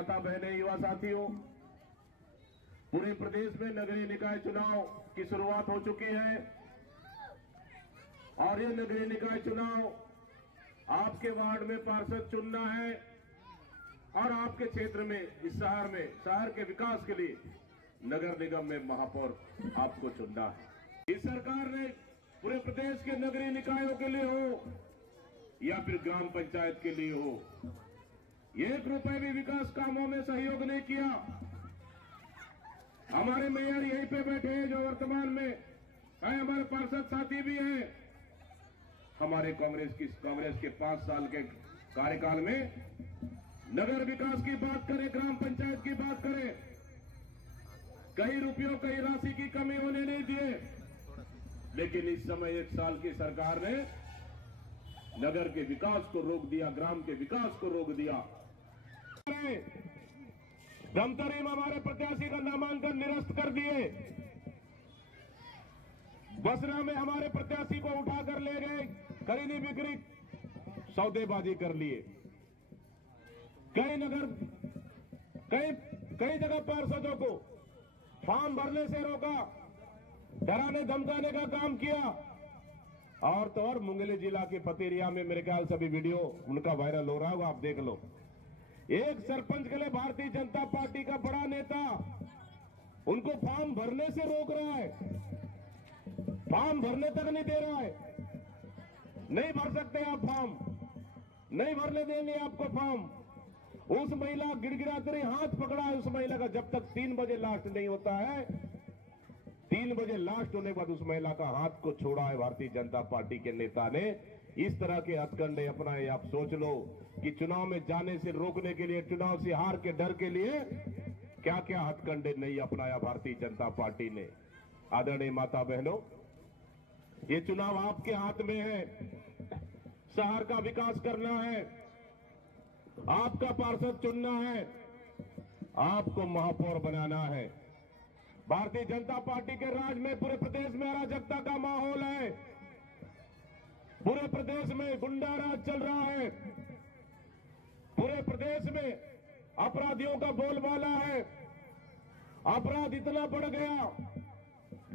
माता बहनें, युवा साथियों, पूरे प्रदेश में नगरीय निकाय चुनाव की शुरुआत हो चुकी है और ये नगरीय निकाय चुनाव आपके वार्ड में पार्षद चुनना है और आपके क्षेत्र में, इस शहर के विकास के लिए नगर निगम में महापौर आपको चुनना है। इस सरकार ने पूरे प्रदेश के नगरीय निकायों के लिए हो या फिर ग्राम पंचायत के लिए हो, 1 रुपए भी विकास कामों में सहयोग नहीं किया। हमारे मेयर यहीं पे बैठे हैं जो वर्तमान में है, हमारे पार्षद साथी भी हैं। हमारे कांग्रेस के 5 साल के कार्यकाल में नगर विकास की बात करें, ग्राम पंचायत की बात करें, कई रुपयों कई राशि की कमी होने नहीं दिए। लेकिन इस समय 1 साल की सरकार ने नगर के विकास को रोक दिया, ग्राम के विकास को रोक दिया। धमतरी में हमारे प्रत्याशी का नामांकन निरस्त कर दिए। बसरा में हमारे प्रत्याशी को उठाकर ले गए, खरीदी बिक्री सौदेबाजी कर लिए। कई जगह पार्षदों को फॉर्म भरने से रोका, डराने धमकाने का काम किया। और तो और मुंगेली जिला के पतेरिया में मेरे ख्याल से अभी वीडियो उनका वायरल हो रहा होगा, आप देख लो। एक सरपंच के लिए भारतीय जनता पार्टी का बड़ा नेता उनको फॉर्म भरने से रोक रहा है, फॉर्म भरने तक नहीं दे रहा है। नहीं भर सकते आप फॉर्म, नहीं भरने देंगे आपको फॉर्म। उस महिला गिड़गिड़ाते रही, हाथ पकड़ा है उस महिला का, जब तक 3 बजे लास्ट नहीं होता है। 3 बजे लास्ट होने के बाद उस महिला का हाथ को छोड़ा है भारतीय जनता पार्टी के नेता ने। इस तरह के हथकंडे अपनाए। आप सोच लो कि चुनाव में जाने से रोकने के लिए, चुनाव से हार के डर के लिए क्या क्या हथकंडे नहीं अपनाया भारतीय जनता पार्टी ने। आदरणीय माता बहनों, ये चुनाव आपके हाथ में है। शहर का विकास करना है, आपका पार्षद चुनना है, आपको महापौर बनाना है। भारतीय जनता पार्टी के राज में पूरे प्रदेश में अराजकता का माहौल है, पूरे प्रदेश में गुंडा राज चल रहा है, पूरे प्रदेश में अपराधियों का बोलबाला है। अपराध इतना बढ़ गया,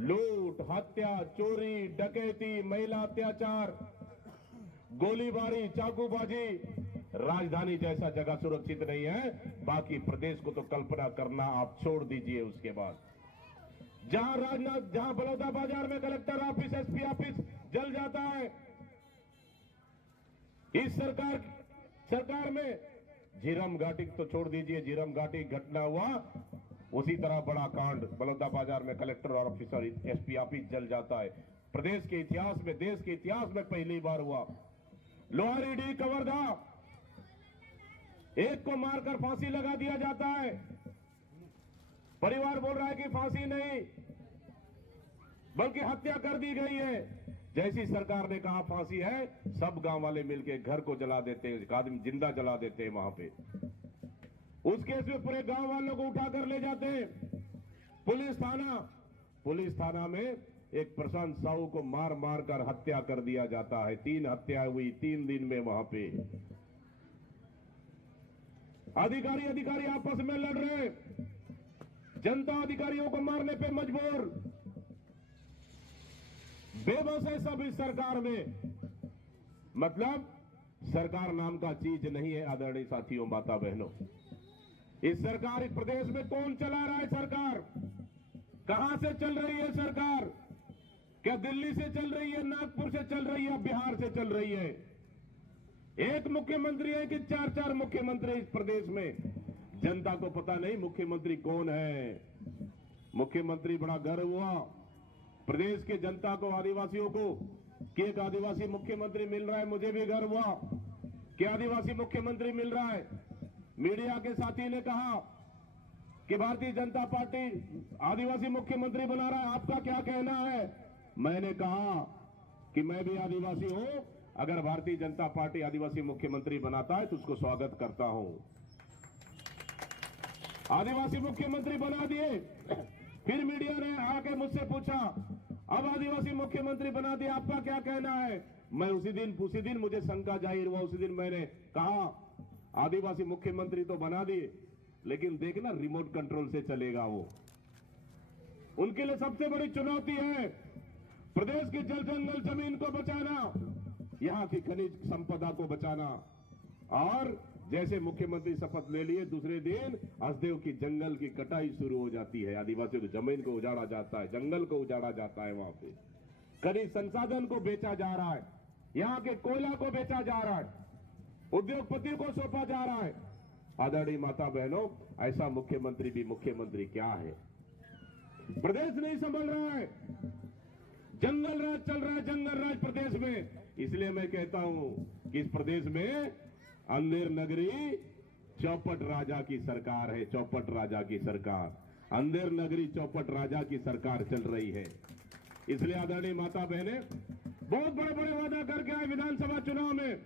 लूट, हत्या, चोरी, डकैती, महिला अत्याचार, गोलीबारी, चाकूबाजी। राजधानी जैसा जगह सुरक्षित नहीं है, बाकी प्रदेश को तो कल्पना करना आप छोड़ दीजिए। उसके बाद जहां बलौदा बाजार में कलेक्टर ऑफिस, एसपी ऑफिस जल जाता है, इस सरकार में झीरम घाटी तो छोड़ दीजिए, झीरम घाटी घटना हुआ, उसी तरह बड़ा कांड बलौदा बाजार में कलेक्टर और ऑफिसर, एसपी ऑफिस जल जाता है। प्रदेश के इतिहास में, देश के इतिहास में पहली बार हुआ। लोहारीडीह, कवर्धा, एक को मारकर फांसी लगा दिया जाता है। परिवार बोल रहा है कि फांसी नहीं बल्कि हत्या कर दी गई है। जैसी सरकार ने कहा फांसी है, सब गांव वाले मिलकर घर को जला देते हैं, एक आदमी जिंदा जला देते हैं वहां पे। उस केस में पूरे गांव वालों को उठाकर ले जाते हैं पुलिस थाना में एक प्रशांत साहू को मार मार कर हत्या कर दिया जाता है। 3 हत्या हुई 3 दिन में वहां पे। अधिकारी आपस में लड़ रहे, जनता अधिकारियों को मारने पे मजबूर। बेबस है सब इस सरकार में, मतलब सरकार नाम का चीज नहीं है। आदरणीय साथियों, माता बहनों, इस सरकार, इस प्रदेश में कौन चला रहा है सरकार? कहां से चल रही है सरकार? क्या दिल्ली से चल रही है, नागपुर से चल रही है, बिहार से चल रही है? एक मुख्यमंत्री है कि 4 मुख्यमंत्री इस प्रदेश में? जनता को पता नहीं मुख्यमंत्री कौन है। मुख्यमंत्री बड़ा गर्व हुआ प्रदेश के जनता को, आदिवासियों को, कि एक आदिवासी मुख्यमंत्री मिल रहा है। मुझे भी गर्व हुआ कि आदिवासी मुख्यमंत्री मिल रहा है। मीडिया के साथी ने कहा कि भारतीय जनता पार्टी आदिवासी मुख्यमंत्री बना रहा है, आपका क्या कहना है? मैंने कहा कि मैं भी आदिवासी हूं, अगर भारतीय जनता पार्टी आदिवासी मुख्यमंत्री बनाता है तो उसको स्वागत करता हूं। आदिवासी मुख्यमंत्री बना दिए। फिर मीडिया ने आके मुझसे पूछा, अब आदिवासी मुख्यमंत्री बना दिया, आपका क्या कहना है? मैं उसी दिन मुझे शंका जाहिर हुआ। उसी दिन मैंने कहा आदिवासी मुख्यमंत्री तो बना दिए, लेकिन देखना रिमोट कंट्रोल से चलेगा वो। उनके लिए सबसे बड़ी चुनौती है प्रदेश की जल जंगल जमीन को बचाना, यहां की खनिज संपदा को बचाना। और जैसे मुख्यमंत्री शपथ ले लिए, दूसरे दिन हसदेव की जंगल की कटाई शुरू हो जाती है। आदिवासियों की जमीन को उजाड़ा जाता है, जंगल को उजाड़ा जाता है, वहां पे खनिज संसाधन को बेचा जा रहा है, यहां के कोयला को बेचा जा रहा है, उद्योगपति को सौंपा जा रहा है। आदरणीय माता बहनों, ऐसा मुख्यमंत्री भी मुख्यमंत्री क्या है? प्रदेश नहीं संभल रहा है, जंगल राज चल रहा है, जंगल राज प्रदेश में। इसलिए मैं कहता हूं कि इस प्रदेश में अंधेर नगरी चौपट राजा की सरकार है, चौपट राजा की सरकार, अंधेर नगरी चौपट राजा की सरकार चल रही है। इसलिए आदरणीय माता बहने, बहुत बड़े बड़े वादा करके आए विधानसभा चुनाव में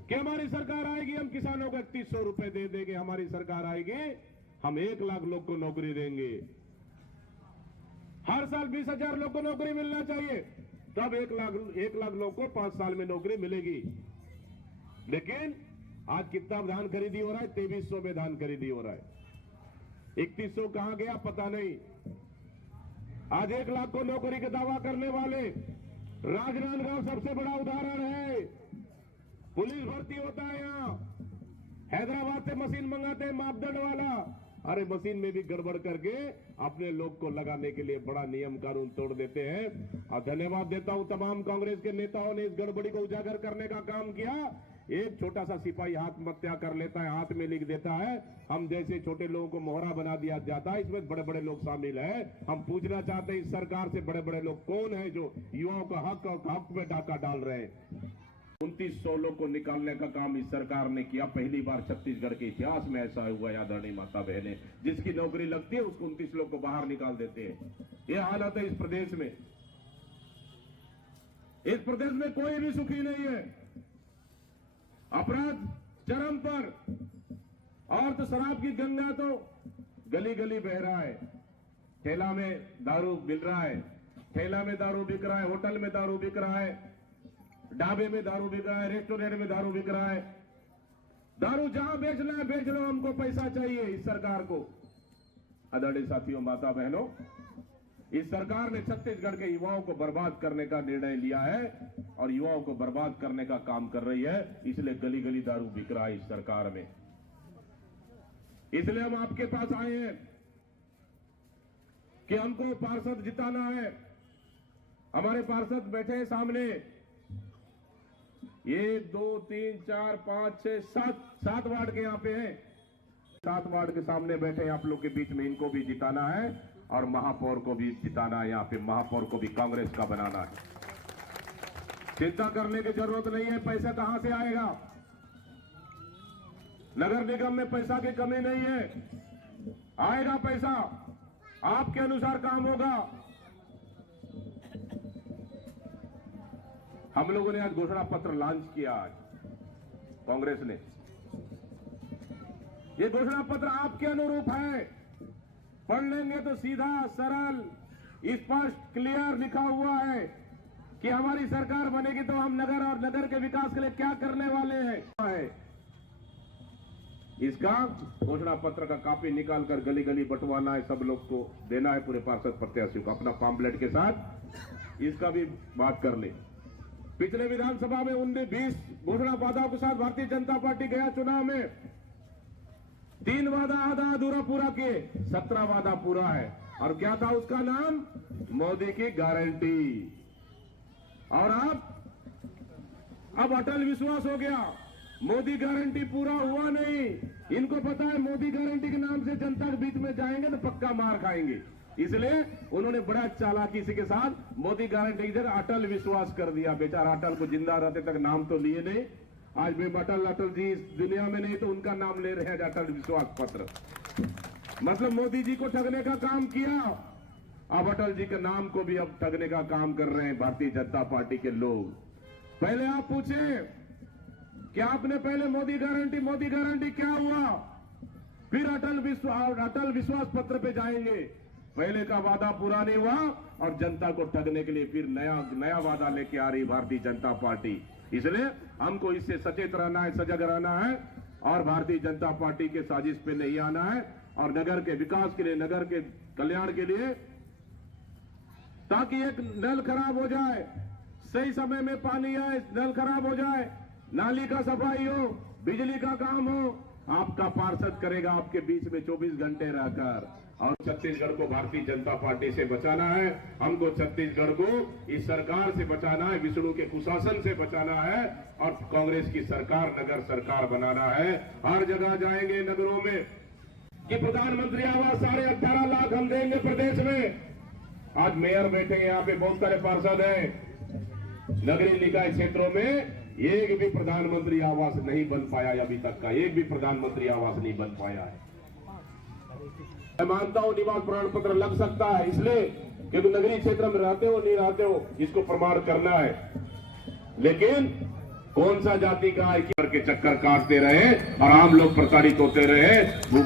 कि हमारी सरकार आएगी, हम किसानों को 3100 रुपए दे देंगे, हमारी सरकार आएगी, हम 1 लाख लोग को नौकरी देंगे, हर साल 20,000 लोग को नौकरी मिलना चाहिए, तब 1 लाख लोग को 5 साल में नौकरी मिलेगी। लेकिन आज कितना धान खरीदी हो रहा है? 2300 में धान खरीदी हो रहा है। 3100 कहां गया पता नहीं। आज 1 लाख को नौकरी का दावा करने वाले राजनांदगांव सबसे बड़ा उदाहरण है। पुलिस भर्ती होता है यहां, हैदराबाद से मशीन मंगाते हैं मापदंड वाला, अरे मशीन में भी गड़बड़ करके अपने लोग को लगाने के लिए बड़ा नियम कानून तोड़ देते हैं। और धन्यवाद देता हूं तमाम कांग्रेस के नेताओं ने इस गड़बड़ी को उजागर करने का काम किया। एक छोटा सा सिपाही आत्महत्या कर लेता है, हाथ में लिख देता है, हम जैसे छोटे लोगों को मोहरा बना दिया जाता है, इसमें बड़े बड़े लोग शामिल हैं। हम पूछना चाहते हैं इस सरकार से, बड़े बड़े लोग कौन है जो युवाओं का हक और हक में डाका डाल रहे हैं? 2900 लोग को निकालने का काम इस सरकार ने किया। पहली बार छत्तीसगढ़ के इतिहास में ऐसा हुआ। आदरणीय माता बहने, जिसकी नौकरी लगती है उसको 29 लोग को बाहर निकाल देते हैं। यह हालत है इस प्रदेश में। इस प्रदेश में कोई भी सुखी नहीं है, अपराध चरम पर, और तो शराब की गंगा तो गली गली बह रहा है। ठेला में दारू मिल रहा है, ठेला में दारू बिक रहा है, होटल में दारू बिक रहा है, ढाबे में दारू बिक रहा है, रेस्टोरेंट में दारू बिक रहा है। दारू जहां बेचना है बेच लो, हमको पैसा चाहिए इस सरकार को। आदरणीय साथियों, माता बहनों, इस सरकार ने छत्तीसगढ़ के युवाओं को बर्बाद करने का निर्णय लिया है और युवाओं को बर्बाद करने का काम कर रही है। इसलिए गली गली दारू बिक रहा है इस सरकार में। इसलिए हम आपके पास आए हैं कि हमको पार्षद जिताना है। हमारे पार्षद बैठे हैं सामने, 1 2 3 4 5 6 7 वार्ड के यहाँ पे हैं। 7 वार्ड के सामने बैठे हैं आप लोग के बीच में। इनको भी जिताना है और महापौर को भी जिताना है। यहाँ पे महापौर को भी कांग्रेस का बनाना है। चिंता करने की जरूरत नहीं है। पैसा कहां से आएगा? नगर निगम में पैसा की कमी नहीं है, आएगा पैसा, आपके अनुसार काम होगा। हम लोगों ने आज घोषणा पत्र लॉन्च किया। आज कांग्रेस ने ये घोषणा पत्र आपके अनुरूप है। पढ़ लेंगे तो सीधा सरल स्पष्ट क्लियर लिखा हुआ है कि हमारी सरकार बनेगी तो हम नगर और नगर के विकास के लिए क्या करने वाले हैं। इसका घोषणा पत्र का कॉपी निकालकर गली गली बंटवाना है, सब लोग को देना है, पूरे पार्षद प्रत्याशियों को अपना पॉम्पलेट के साथ। इसका भी बात कर ले। पिछले विधानसभा में 19-20 घोषणा वादाओं के साथ भारतीय जनता पार्टी गया चुनाव में। 3 वादा आधा अधूरा पूरा किए, 17 वादा पूरा है। और क्या था उसका नाम? मोदी की गारंटी। और अब अटल विश्वास हो गया। मोदी गारंटी पूरा हुआ नहीं। इनको पता है मोदी गारंटी के नाम से जनता के बीच में जाएंगे तो पक्का मार खाएंगे। इसलिए उन्होंने बड़ा चालाकी के साथ मोदी गारंटी की जगह अटल विश्वास कर दिया। बेचारा अटल को जिंदा रहते तक नाम तो लिए नहीं। आज भी अटल जी इस दुनिया में नहीं तो उनका नाम ले रहे हैं, अटल विश्वास पत्र। मतलब मोदी जी को ठगने का काम किया। अब अटल जी के नाम को भी अब ठगने का काम कर रहे हैं भारतीय जनता पार्टी के लोग। पहले आप पूछे कि आपने पहले मोदी गारंटी क्या हुआ, फिर अटल विश्वास पत्र पे जाएंगे। पहले का वादा पूरा नहीं हुआ और जनता को ठगने के लिए फिर नया वादा लेके आ रही भारतीय जनता पार्टी। इसलिए हमको इससे सचेत रहना है, सजग रहना है और भारतीय जनता पार्टी के साजिश पे नहीं आना है और नगर के विकास के लिए, नगर के कल्याण के लिए, ताकि एक नल खराब हो जाए, सही समय में पानी आए, नल खराब हो जाए, नाली का सफाई हो, बिजली का काम हो, आपका पार्षद करेगा आपके बीच में 24 घंटे रहकर। और छत्तीसगढ़ को भारतीय जनता पार्टी से बचाना है, हमको छत्तीसगढ़ को इस सरकार से बचाना है, विष्णु के कुशासन से बचाना है और कांग्रेस की सरकार नगर सरकार बनाना है। हर जगह जाएंगे नगरों में कि प्रधानमंत्री आवास 18.5 लाख हम देंगे प्रदेश में। आज मेयर बैठे हैं, यहाँ पे बहुत सारे पार्षद हैं। नगरीय निकाय क्षेत्रों में एक भी प्रधानमंत्री आवास नहीं बन पाया है, अभी तक का एक भी प्रधानमंत्री आवास नहीं बन पाया है। मैं मानता हूं निवास प्रमाण पत्र लग सकता है, इसलिए क्योंकि नगरीय क्षेत्र में रहते हो नहीं रहते हो इसको प्रमाण करना है, लेकिन कौन सा जाति का के चक्कर काटते रहे और आम लोग प्रताड़ित होते रहे।